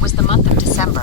It was the month of December,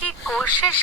की कोशिश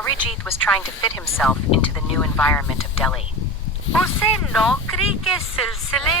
Arijit was trying to fit himself into the new environment of Delhi. उसे नौकरी के सिलसिले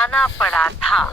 आना पड़ा था।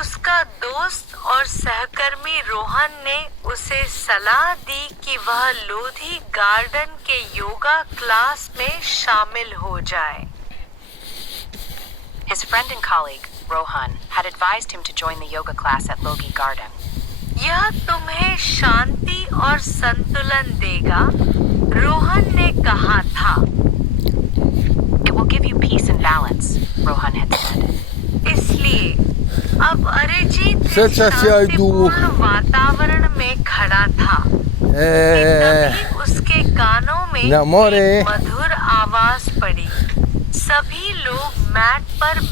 उसका दोस्त और सहकर्मी रोहन ने उसे सलाह दी कि वह लोधी गार्डन के योगा क्लास में शामिल हो जाए। His friend and colleague, Rohan, had advised him to join the yoga class at Lodhi Garden. यह तुम्हें शांति और संतुलन देगा, रोहन ने कहा था। It will give you peace and balance, Rohan had said. इसलिए अब अरिजीत सच शांतिपूर्ण वातावरण में खड़ा था कि तभी उसके कानों में एक मधुर आवाज पड़ी। सभी लोग मैट पर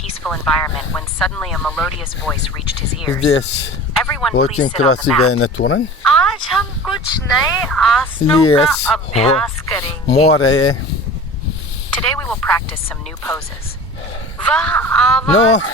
peaceful environment when suddenly a melodious voice reached his ears. здесь Everyone please очень sit on the красивая mat. натура. आज हम कुछ नए आसनों Лес, का अभ्यास करेंगे। море. Today we will practice some new poses. वह आवाज No,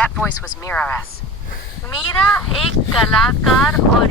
That voice was Mira's. Meera एक कलाकार और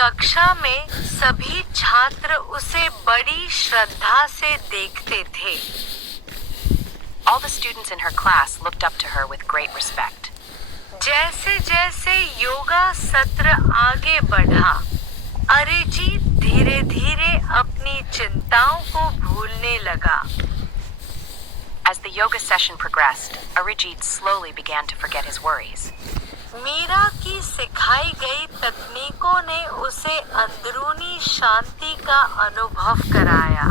कक्षा में सभी छात्र उसे बड़ी श्रद्धा से देखते थे। All the students in her class looked up to her with great respect. जैसे जैसे योगा सत्र आगे बढ़ा, अरिजीत धीरे धीरे अपनी चिंताओं को भूलने लगा। As the yoga session progressed, Arijit slowly began to forget his worries. Meera की सिखाई गई तकनीकों ने उसे अंदरूनी शांति का अनुभव कराया।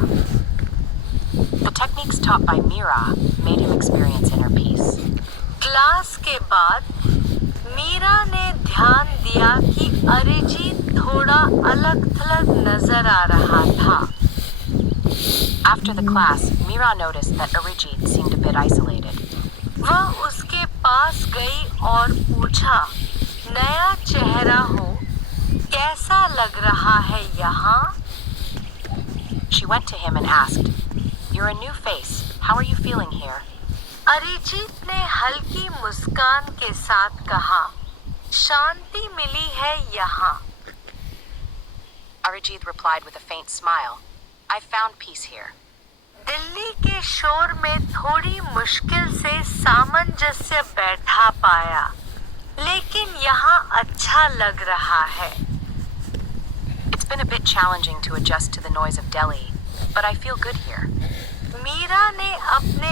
The techniques taught by Mira made him experience inner peace. Class के बाद मीरा ने ध्यान दिया कि अरिजीत थोड़ा अलग-थलग नजर आ रहा था। After the class, Mira noticed that Arijit seemed a bit isolated. वह उसके पास गई और पूछा, नया चेहरा हो, कैसा लग रहा है यहाँ? She went to him and asked, "You're a new face. How are you feeling here?" Arijit ने हल्की मुस्कान के साथ कहा, शांति मिली है यहाँ। Arijit replied with a faint smile, "I found peace here." Delhi के शोर में थोड़ी मुश्किल से सामंजस्य बैठा पाया, लेकिन यहाँ अच्छा लग रहा है। It's been a bit challenging to adjust to the noise of Delhi, but I feel good here. Meera ने अपने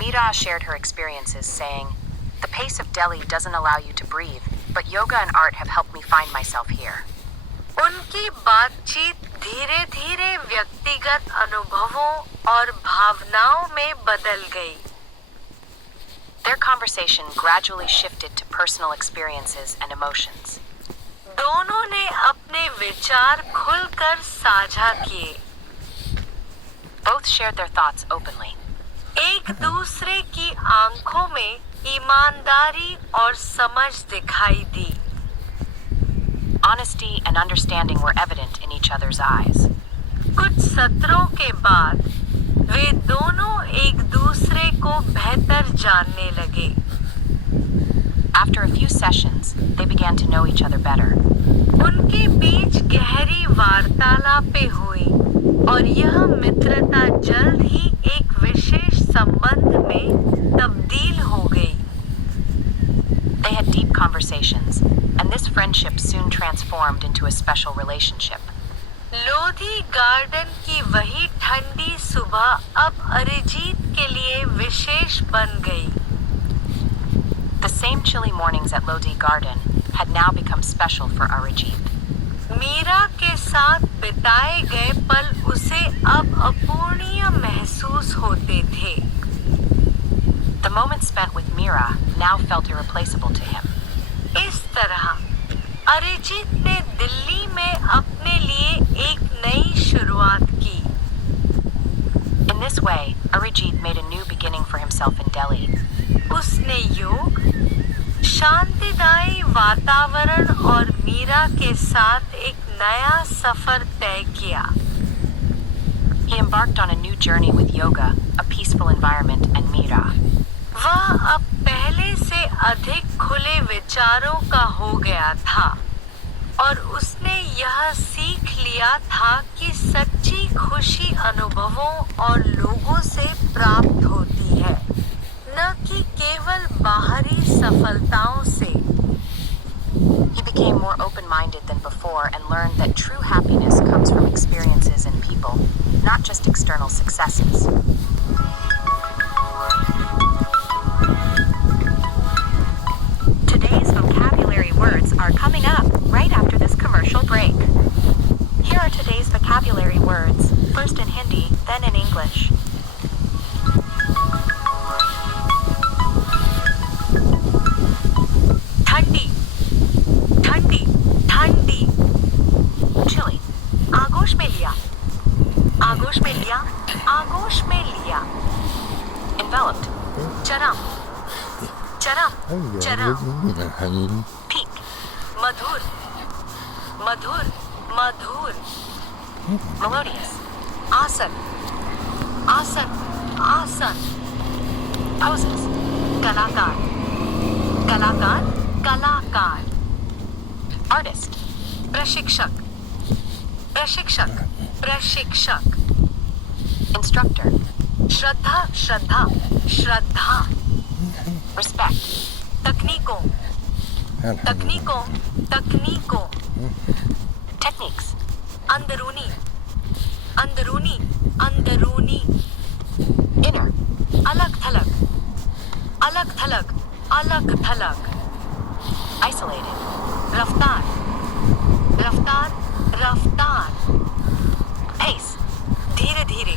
Mira shared her experiences, saying, "The pace of Delhi doesn't allow you to breathe, but yoga and art have helped me find myself here." उनकी बातचीत धीरे धीरे व्यक्तिगत अनुभवों और भावनाओं में बदल गई। Their conversation gradually shifted to personal experiences and emotions. दोनों ने अपने विचार खुलकर साझा किए। Both shared their thoughts openly. एक दूसरे की आंखों में ईमानदारी और समझ दिखाई दी। Honesty and understanding were evident in each other's eyes. कुछ सत्रों के बाद वे दोनों एक दूसरे को बेहतर जानने लगे। After a few sessions, they began to know each other better. उनके बीच गहरी वार्तालापें हुई और यह मित्रता जल्द ही एक विशेष संबंध में तब्दील हो गई। They had deep conversations, and this friendship soon transformed into a special relationship. Lodhi garden की वही ठंडी सुबह अब अरिजीत के लिए विशेष बन गई। The same chilly mornings at Lodhi Garden had now become special for Arijit. Meera के साथ बिताए गए पल उसे अब अपूर्णीय महसूस होते थे। The moments spent with Mira now felt irreplaceable to him. इस तरह अरिजीत ने दिल्ली में अपने लिए एक नई शुरुआत की। In this way, Arijit made a new beginning for himself in Delhi. उसने योग, शांतिदायी वातावरण और मीरा के साथ एक नया सफर तय किया। He embarked on a new journey with yoga, a peaceful environment, and Mira. वह अब पहले से अधिक खुले विचारों का हो गया था और उसने यह सीख लिया था कि सच्ची खुशी अनुभवों और लोगों से प्राप्त होती है, न कि केवल बाहरी सफलताओं से। He became more open-minded than before and learned that true happiness comes from experiences and people, not just external successes. Today's vocabulary words are coming up right after this commercial break. Here are today's vocabulary words, first in Hindi, then in English. ठंडी, ठंडी, ठंडी। Chilly, आगोश में लिया, आगोश में लिया, आगोश में लिया। enveloped, चरम, चरम, चरम। peak, मधुर, मधुर, मधुर। melodious, आसन, आसन, आसन। poses, कलाकार, कलाकार, कलाकार। artist, प्रशिक्षक, प्रशिक्षक, प्रशिक्षक। instructor, श्रद्धा, श्रद्धा, श्रद्धा। respect, तकनीकों, तकनीकों, तकनीकों। techniques, अंदरूनी, अंदरूनी, अंदरूनी। inner, अलग थलग, अलग थलग, अलग थलग। isolated, रफ्तार, रफ्तार, रफ्तार। pace, धीरे धीरे,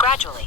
gradually,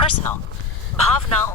personal, भावनाओं,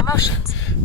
emotions,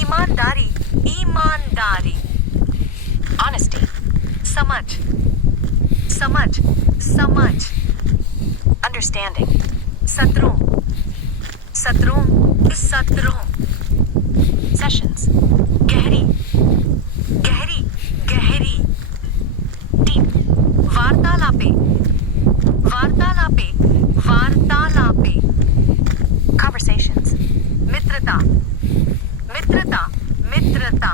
ईमानदारी, ईमानदारी। honesty, समझ, समझ, समझ। understanding, सत्रों, सत्रों, सत्रों। sessions, गहरी, गहरी, गहरी। deep, वार्तालापे, वार्तालापे, वार्तालापे। conversations, मित्रता, मित्रता, मित्रता।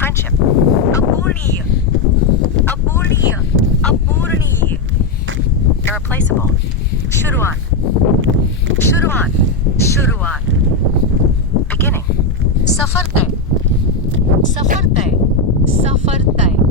friendship, अपूर्णीय, अपूर्णीय, अपूर्णीय। irreplaceable, शुरुआत, शुरुआत, शुरुआत। beginning, सफर तय, सफर तय, सफर तय।